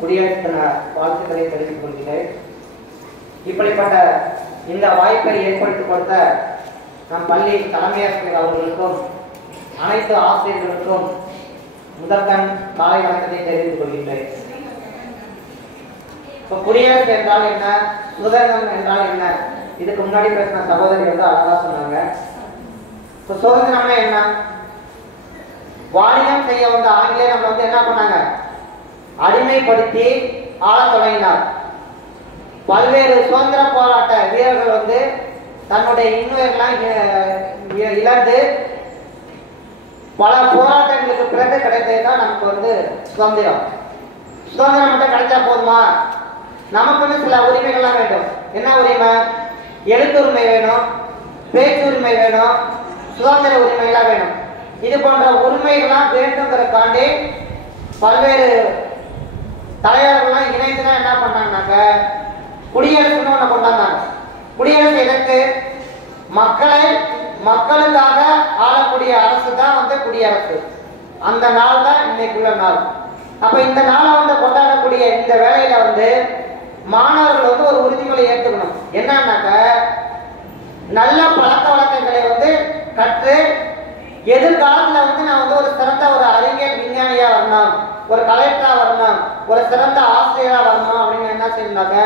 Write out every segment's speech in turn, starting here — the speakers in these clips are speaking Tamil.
குடியரசு தின வாழ்த்துக்களை தெரிவித்துக் கொள்கிறேன். இப்படிப்பட்ட இந்த வாய்ப்பை ஏற்படுத்தி கொடுத்த நம் பள்ளி தலைமையாசிரியர் அவர்களுக்கும் அனைத்து ஆசிரியர்களுக்கும் முதற்கண் காலை வணக்கத்தை தெரிவித்துக் கொள்கின்றேன். இப்போ குடியரசு என்றால் என்ன, சுதந்திரம் என்றால் என்ன, இதுக்கு முன்னாடி பேசின சகோதரி வந்து அழகா சொன்னாங்க. இப்போ சுதந்திரம்னா என்ன? வாணிகம் செய்ய வந்த ஆங்கிலேயர் நம்ம வந்து என்ன பண்ணாங்க, அடிமைப்படுத்தி ஆள தொடங்கினார். பல்வேறு சுதந்திர போராட்ட வீரர்கள் வந்து தன்னுடைய இன்னுயிரெல்லாம் இழந்து பல போராட்டங்களுக்கு பிறகு கிடைத்ததுதான் நமக்கு வந்து சுதந்திரம். சுதந்திரம் மட்டும் கிடைச்சா போதுமா? நமக்கு வந்து சில உரிமைகள்லாம் வேண்டும். என்ன உரிமை? எழுத்துரிமை வேணும், பேச்சுரிமை வேணும், சுதந்திர உரிமைகள்லாம் வேணும். இது போன்ற உரிமைகள்லாம் வேண்டுங்கிறதுக்காண்டி பல்வேறு தலைவர்கள்லாம் இணைந்துதான் என்ன பண்ணாங்கன்னாக்க குடியரசுன்னு ஒண்ணு கொண்டாந்தாங்க. குடியரசு எதற்கு? மக்களுக்காக ஆளக்கூடிய அரசு தான் வந்து குடியரசு. அந்த நாள் தான் இன்னைக்குள்ள நாள். அப்ப இந்த நாளை வந்து கொண்டாடக்கூடிய இந்த வேலையில வந்து மாணவர்கள் வந்து ஒரு உறுதிமொழி ஏற்றுக்கணும். என்னன்னாக்க நல்ல பழக்க வழக்கங்களை வந்து கற்று எதிர்காலத்துல வந்து நான் வந்து ஒரு சிறந்த ஒரு அறிவியல் விஞ்ஞானியா வரணும், ஒரு கலெக்டரா வரணும், ஒரு சிறந்த ஆசிரியரா வரணும் அப்படின்னு என்ன செய்யணும்னாக்க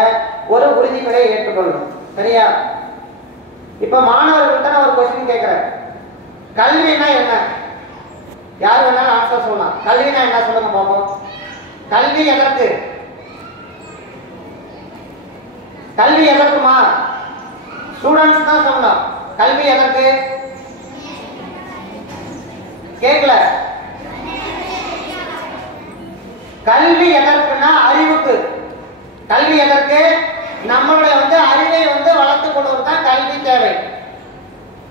ஒரு உறுதிமொழியை ஏற்றுக்கொள்ளணும். சரியா? இப்ப மாணவர்கள்ட்ட நான் ஒரு கொஸ்டின் கேட்கிறேன். கல்வினா என்ன? யார் வேணாலும் ஆன்சர் சொல்லலாம். கல்வினா என்ன சொல்லுங்க பாப்போம். கல்வி எதற்கு? கல்வி எதற்குமா? ஸ்டூடெண்ட்ஸ் தான் சொல்லலாம். கல்வி எதற்கு? கேட்கல. கல்வி எதற்குன்னா அறிவுக்கு. கல்வி எதற்கு? நம்மளுடைய வந்து அறிவை வந்து வளர்த்துக் கொள்வது தான் கல்வி தேவை.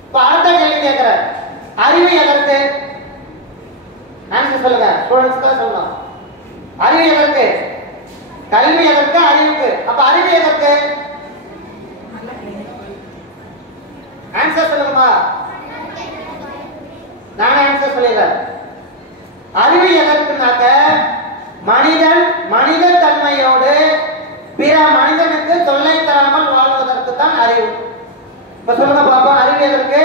இப்ப அடுத்த கேள்வி கேட்கிற, அறிவு எதற்கு? ஆன்சர் சொல்லுங்க. ஸ்டூடெண்ட்ஸ் தான் சொல்லணும். அறிவு எதற்கு? கல்வி எதற்கு? அறிவுக்கு. அப்ப அறிவு எதற்கு? ஆன்சர் சொல்லுங்கம்மா. நான் ஆன்சர் சொல்லிடுறேன். அறிவு எதற்குனாக்க மனித தன்மையோடு பிற மனிதனுக்கு தொல்லை தராமல் வாழ்வதற்கு தான் அறிவு. இப்ப சொல்லுங்க பாப்போம். அறிவு எதற்கு?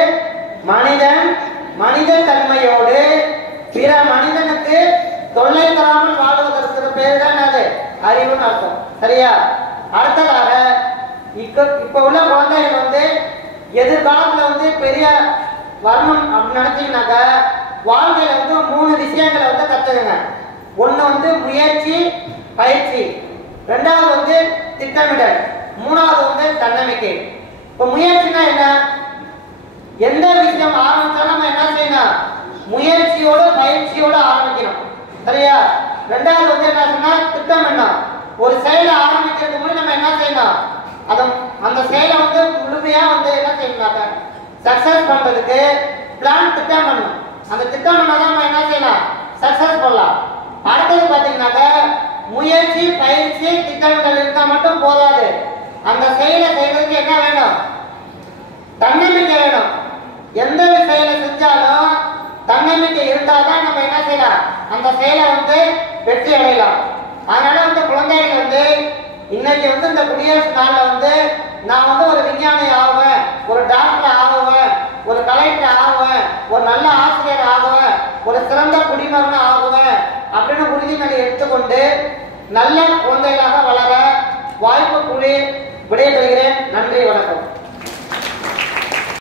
மனித தன்மையோடு பிற மனிதனுக்கு தொல்லை தராமல் வாழ்வதற்கு பேர் தான் அது அறிவுன்னு அர்த்தம். சரியா? அடுத்ததாக இப்ப உள்ள குழந்தைகள் வந்து எதிர்காலத்துல வந்து பெரிய வரணும் அப்படின்னு நினைச்சீங்கன்னாக்க வாழ்க்கையில வந்து 3 விஷயங்களை வந்து கத்துக்குங்க. ஒண்ணு வந்து முயற்சி, பயிற்சி, ரெண்டாவது வந்து திட்டமிடல், மூணாவது வந்து தன்னம்பிக்கை. இப்ப முயற்சினா என்ன? எந்த விஷயம் ஆரம்பிச்சாலும் நம்ம என்ன செய்யணும்? முயற்சியோட பயிற்சியோட ஆரம்பிக்கணும். சரியா? ரெண்டாவது வந்து என்ன சொன்னா திட்டமிடணும். ஒரு செயலை ஆரம்பிக்கிறதுக்கு முன்னாடி நம்ம என்ன செய்யணும்? அந்த செயலை வந்து முழுமையா வந்து என்ன செய்யணும்? சக்சஸ் பண்றதுக்கு பிளான் திட்டம் பண்ணணும். அந்த திட்டம் பண்ணாதான் நம்ம என்ன செய்யலாம்? சக்சஸ் பண்ணலாம். அடுத்தது பாத்தீங்கன்னாக்க முயற்சி, பயிற்சி, திட்டமிடல் இருந்தா மட்டும் போதாது. அந்த செயலை செய்யறதுக்கு என்ன வேணும்? தன்னம்பிக்கை வேணும். எந்த செயலை செஞ்சாலும் தன்னம்பிக்கை இருந்தாதான் நம்ம என்ன செய்யலாம்? அந்த செயலை வந்து வெற்றி அடையலாம். அதனால வந்து குழந்தைகள் வந்து இன்னைக்கு வந்து இந்த குடியரசு நாள்ல வந்து நான் வந்து ஒரு விஞ்ஞானி ஆகுவேன், ஒரு டாக்டர் ஆகுவேன், ஒரு கலெக்டர் ஆகுவேன், ஒரு நல்ல ஆசிரியர் ஆகுவேன், ஒரு சிறந்த குடிமகன் ஆகுவேன் அப்படின்னு உறுதிமொழி எடுத்துக்கொண்டு நல்ல குழந்தைகளாக வளர வாய்ப்பு கூறி விடைபெறுகிறேன். நன்றி, வணக்கம்.